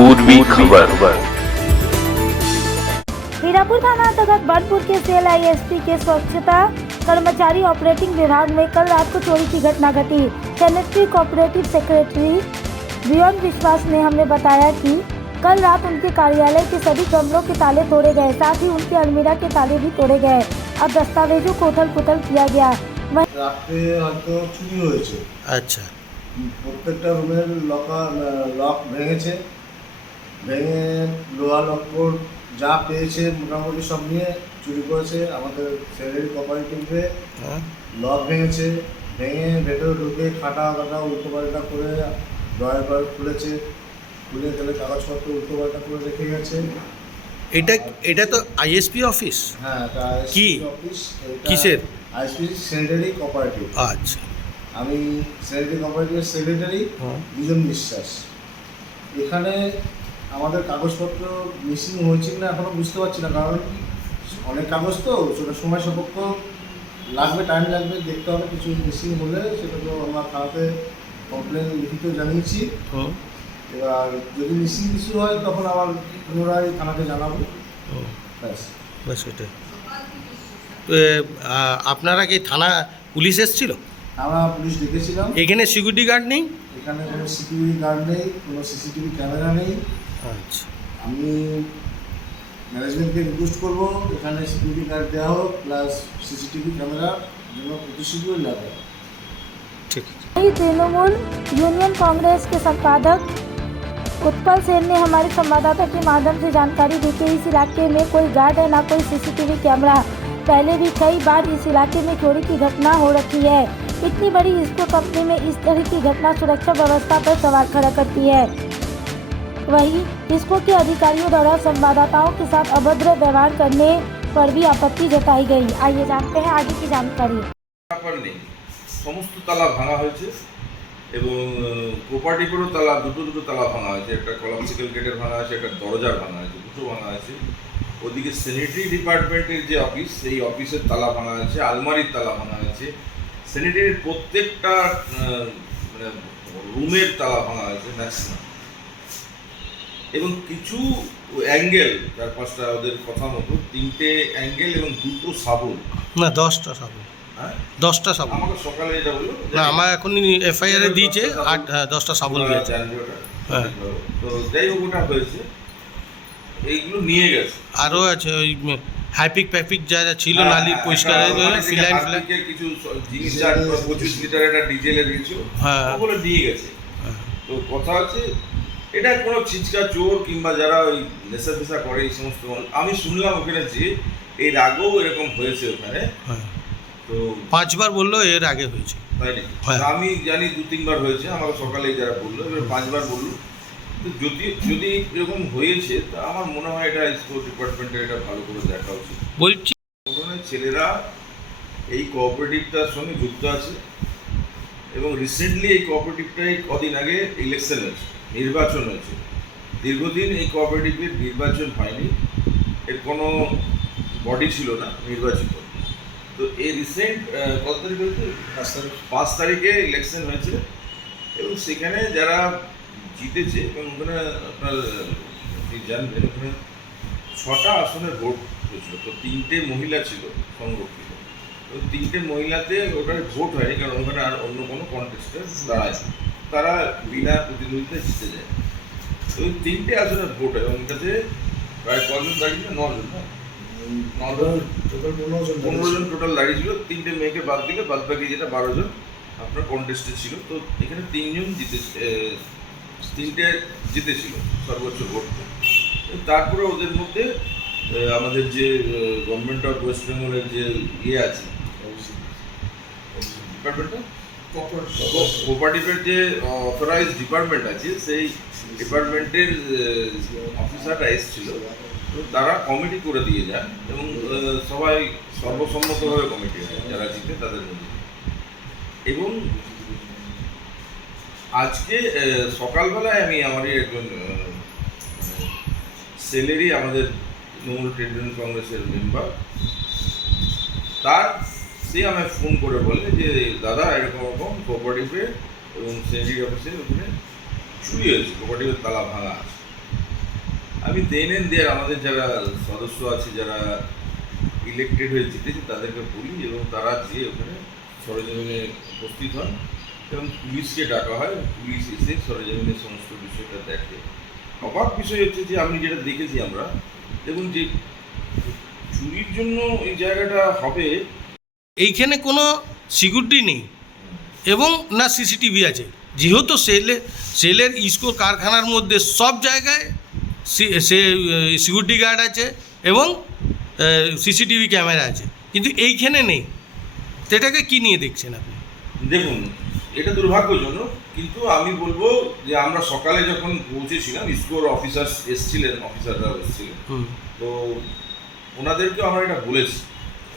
पूर्वी खबर। हीरापुर थाना अंतर्गत बर्डपुर के सेल आईएसपी के स्वच्छता कर्मचारी ऑपरेटिंग विभाग में कल रात को चोरी की घटना घटी। सैनिटरी कोऑपरेटिव सेक्रेटरी वियोन विश्वास ने हमें बताया कि कल रात उनके कार्यालय के सभी कमरों के ताले तोड़े गए, साथ ही उनके अलमीरा के ताले भी तोड़े गए और दस्तावेजों को उथल-पुथल किया गया। রাতে হয়তো চুরি হয়েছে। আচ্ছা, প্রত্যেকটা রুমের লক ভেঙেছে, ভেঙে লোহা লক্কর যা পেয়েছে মোটামুটি সব নিয়ে চুরি করেছে। আমাদের স্যালারি কোঅপারেটিভে লক ভেঙেছে, ভেঙে ভেতরে ঢুকে খাটা উল্টোপাল্টা করে ড্রয়ার খুলেছে, খুলে তাহলে কাগজপত্র উল্টোপাল্টা করে রেখে গেছে। এটা তো আইএসপি অফিস। হ্যাঁ, এটা কি অফিস। কিসের? ISP salary cooperative. আচ্ছা, আমি স্যালারি কোঅপারেটিভের সেক্রেটারি বিজন বিশ্বাস। এখানে আমাদের কাগজপত্র মিসিং হয়েছে না এখনও বুঝতে পারছি না, কারণ অনেক কাগজ তো সেটা সময় সাপেক্ষ লাগবে, টাইম লাগবে, দেখতে হবে। কিছু মিসিং হলে সেটা তো আমরা থানাতে কমপ্লেন লিখিত জানিয়েছি। এবার যদি মিসিং কিছু হয় তখন আবার পুনরায় থানাকে জানাবো। ব্যাস এটাই। তো আপনারা কি থানা পুলিশ এসেছিল? আমরা পুলিশ ডেকেছিলাম। এখানে সিকিউরিটি গার্ড নেই? এখানে কোনো সিকিউরিটি গার্ড নেই, কোনো সিসিটিভি ক্যামেরা নেই। আচ্ছা, আমি ম্যানেজমেন্টকে রিকোয়েস্ট করবো এখানে সিকিউরিটি গার্ড দেওয়া হোক, প্লাস सीसीटीवी कैमरा जो प्रतिशील लगा। ठीक। तृणमूल यूनियन कांग्रेस के संपादक उत्पल सेन ने हमारे संवाददाता के माध्यम से जानकारी दी कि इस इलाके में कोई गार्ड है, ना कोई सीसीटीवी कैमरा। पहले भी कई बार इस इलाके में चोरी की घटना हो रखी है। इतनी बड़ी इसको कंपनी में इस तरह की घटना सुरक्षा व्यवस्था पर सवाल खड़ा करती है। वहीं इसको के अधिकारियों द्वारा संवाददाताओं के साथ अभद्र व्यवहार करने पर भी आपत्ति जताई गई। आइए जानते हैं आगे की जानकारी। সমস্ত তালা ভাঙা হয়েছে এবং কোপারেটিভেরও তালা দুটো তালা ভাঙা হয়েছে। একটা কলাপসিক্যাল গেটের ভাঙা আছে, একটা দরজার ভাঙা আছে, দুটো ভাঙা আছে। ওদিকে স্যানিটারি ডিপার্টমেন্টের যে অফিস, সেই অফিসের তালা ভাঙা আছে, আলমারির তালা ভাঙা আছে, স্যানিটারির প্রত্যেকটা মানে রুমের তালা ভাঙা হয়েছে ম্যাক্সিমাম। এবং কিছু অ্যাঙ্গেল, 4-5টা ওদের কথা মতো 3টে অ্যাঙ্গেল এবং 2টো সাবুন, না 10টা সাবুন। হ্যাঁ 10টা সাবুন আমাকে সকালে এটা বললো না, আমার এখনই এফআইআর এ দিয়েছে 10টা সাবুন দিয়েছে। হ্যাঁ, তো যাই হোক ওটা হয়েছে, এইগুলো নিয়ে গেছে। আরও আছে ওই হ্যাপিক প্যাপিক যা ছিল নালির পরিষ্কারের ফিলাইন কিছু জিনিস 25 লিটার একটা ডিজেলের কিছু ওগুলো নিয়ে গেছে। তো কথা হচ্ছে এটা কোনো ছিচকা চোর কিংবা যারা ওই নেশা ফেশা করে এই সমস্ত, আমি শুনলাম ওখানে যে এর আগেও এরকম হয়েছে ওখানে। তো 5 বার বললো এর আগে হয়েছে, তাই নাকি? আমি জানি 2-3 বার হয়েছে, আমাকে সকালে যারা বললো, এবার 5 বার বললো। তো যদি এরকম হয়েছে তা আমার মনে হয় এটা স্পোর্টস ডিপার্টমেন্টের এটা ভালো করে দেখা উচিত। বলছি ছেলেরা এই কোঅপারেটিভটার সঙ্গে যুক্ত আছে এবং রিসেন্টলি এই কোঅপারেটিভটাই কদিন আগে ইলেকশন হয়েছে, নির্বাচন হয়েছে। দীর্ঘদিন এই কোঅপারেটিভের নির্বাচন হয়নি, এর কোনো বডি ছিল না নির্বাচিত। তো এই রিসেন্ট কত তারিখ হয়েছে? 5 তারিখে ইলেকশন হয়েছে এবং সেখানে যারা জিতেছে এবং ওখানে আপনার জানবেন ওখানে 6টা আসনের ভোট হয়েছিল। তো 3টে মহিলা ছিল সংরক্ষিত, তো 3টে মহিলাতে ওটার ভোট হয়নি, কারণ ওখানে আর অন্য কোনো কন্টেস্টার দাঁড়ায়, তারা বিনা প্রতিদ্বন্দ্বিতায় জিতে যায়। তো ওই 3টে আসনের ভোট হয় এবং এটাতে প্রায় কজন দাঁড়িয়ে? 9 জন, না 15 জন টোটাল দাঁড়িয়ে ছিল। 3টে মেয়েকে বাদ দিলে বাদ বাকি যেটা 12 জন আপনার কন্টেস্টে ছিল। তো এখানে 3জন তিনটে জিতেছিল সর্বোচ্চ ভোট। তারপরে ওদের মধ্যে আমাদের যে গভর্নমেন্ট অফ ওয়েস্ট বেঙ্গলের যে আছে ডিপার্টমেন্টটা, কোঅপারেটিভের যে অথরাইজ ডিপার্টমেন্ট আছে, সেই ডিপার্টমেন্টের অফিসাররা এসেছিল। তো তারা কমিটি করে দিয়ে যান এবং সবাই সর্বসম্মতভাবে কমিটি হয় যারা জিতে তাদের মধ্যে। এবং আজকে সকালবেলায় আমি আমারই একজন সেলেরই আমাদের তৃণমূল ট্রেড ইউনিয়ন কংগ্রেসের মেম্বার, সে আমায় ফোন করে বলে যে দাদা এরকম কোঅপারেটিভে এবং সেন্ট্রি অফিসে ওখানে চুরি হয়েছে, কোঅপারেটিভের তালা ভাঙা আছে। আমি দেন এন্ড দেয়ার আমাদের যারা সদস্য আছে, যারা ইলেক্টেড হয়ে জিতেছে তাদেরকে বলি, এবং তারা যে ওখানে সরেজমিনে উপস্থিত হন এবং পুলিশকে ডাকা হয়, পুলিশ এসে সরেজমিনের সমস্ত বিষয়টা দেখে। অবাক বিষয় হচ্ছে যে আমি যেটা দেখেছি আমরা, দেখুন যে চুরির জন্য এই জায়গাটা হবে, এইখানে কোনো সিকিউরিটি নেই এবং না সিসিটিভি আছে। যেহেতু সেলের ইস্কো কারখানার মধ্যে সব জায়গায় সিকিউরিটি গার্ড আছে এবং সিসিটিভি ক্যামেরা আছে, কিন্তু এইখানে নেই। তো এটাকে কী নিয়ে দেখছেন আপনি? দেখুন এটা দুর্ভাগ্যজনক, কিন্তু আমি বলবো যে আমরা সকালে যখন পৌঁছেছিলাম, ইসকোর অফিসাররা এসেছিলেন, তো ওনাদেরকেও আমরা এটা বলেছি,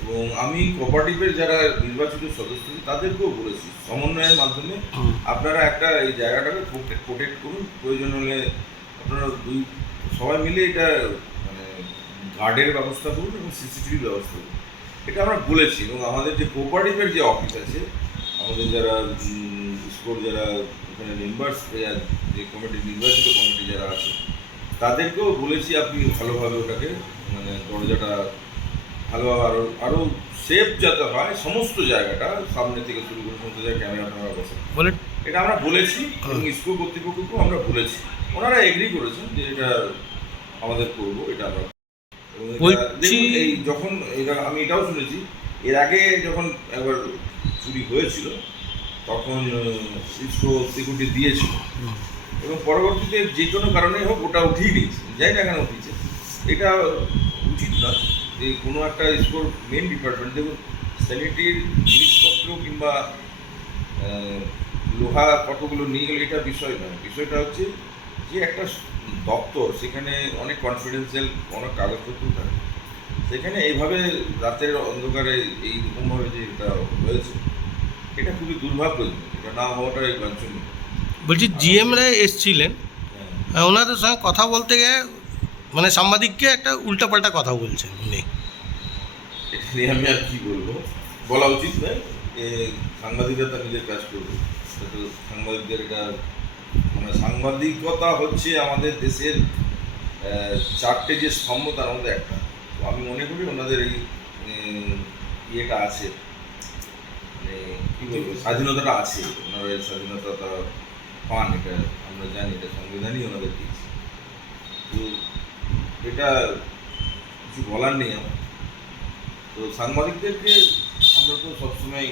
এবং আমি কোঅপারেটিভের যারা নির্বাচিত সদস্য তাদেরকেও বলেছি সমন্বয়ের মাধ্যমে আপনারা একটা এই জায়গাটাকে প্রোটেক্ট করুন, প্রয়োজন হলে আপনারা সবাই মিলে এটা মানে গার্ডের ব্যবস্থা করুন এবং সিসিটিভি ব্যবস্থা করুন, এটা আমরা বলেছি। এবং আমাদের যে কোঅপারেটিভের যে অফিস আছে, আমাদের যারা স্কোর যারা ওখানে মেম্বার্স, যে কমিটি নির্বাচিত কমিটি যারা আছে তাদেরকেও বলেছি আপনি ভালোভাবে ওটাকে মানে দরজাটা ভালোভাবে আরও সেফ যাতে হয়, সমস্ত জায়গাটা সামনে থেকে শুরু করে সমস্ত জায়গায় ক্যামেরা বসে বলে এটা আমরা বলেছি, এবং স্কুল কর্তৃপক্ষকেও আমরা বলেছি, ওনারা এগ্রি করেছেন যে এটা আমাদের করবো, এটা আমরা। দেখুন এই যখন এটা আমি এটাও শুনেছি, এর আগে যখন একবার চুরি হয়েছিল তখন ইসকো সিকিউরিটি দিয়েছিল, এবং পরবর্তীতে যে কোনো কারণে হোক ওটা উঠিয়ে নিয়েছে, যাই না কেন উঠিয়েছে। এটা উচিত না যে কোনো একটা ইসকোর মেন ডিপার্টমেন্ট, দেখুন স্যানিটারির জিনিসপত্র কিংবা লোহা কতগুলো নিয়ে গেলে এটা বিষয় নয়, বিষয়টা হচ্ছে যে একটা দপ্তর, সেখানে অনেক কনফিডেন্সিয়াল অনেক কাগজপত্র থাকে, সেখানে এইভাবে রাতের অন্ধকারে এইরকমভাবে যে এটা হয়েছে, এটা খুবই দুর্ভাগ্যজনক, এটা না হওয়াটাই বাঞ্ছনীয়। বলছি জিএমরা এসছিলেন, ওনাদের সঙ্গে কথা বলতে গিয়ে মানে সাংবাদিককে একটা উল্টাপাল্টা কথা বলছেন উনি। এটা নিয়ে আমি আর কী বলবো, বলা উচিত নয়, সাংবাদিকরা তার নিজের কাজ করবে, তো সাংবাদিকদের এটা মানে সাংবাদিকতা হচ্ছে আমাদের দেশের চারটে যে স্তম্ভ তার মধ্যে একটা। তো আমি মনে করি ওনাদের এই ইয়েটা আছে, মানে কী বলবো, স্বাধীনতাটা আছে, ওনারা এই স্বাধীনতাটা পান, এটা আমরা জানি, এটা সংবিধানই ওনাদের দিয়েছে। তো এটা কিছু বলার নেই আমার। তো সাংবাদিকদেরকে আমরা তো সবসময়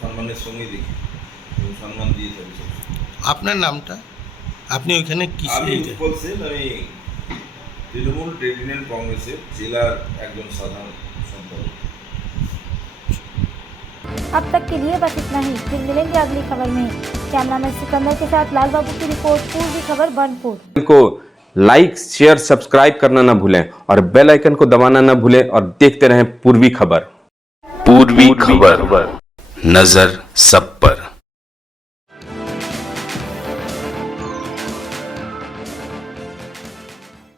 সম্মানের সঙ্গে দেখি এবং সম্মান দিয়ে থাকি সবসময়। আপনার নামটা? আপনি ওইখানে কি? আমি উৎপল সেন, আমি তৃণমূল ট্রেড ইউনিয়ন কংগ্রেসের জেলার একজন সাধারণ সম্পাদক। अब तक के लिए बस इतना ही, फिर मिलेंगे अगली खबर में। कैमरामैन सिकंदर के साथ लाल बाबू की रिपोर्ट, पूर्वी खबर बनपुर। को लाइक शेयर सब्सक्राइब करना ना भूलें और बेल आइकन को दबाना ना भूलें और देखते रहें पूर्वी खबर। पूर्वी खबर, नजर सब पर।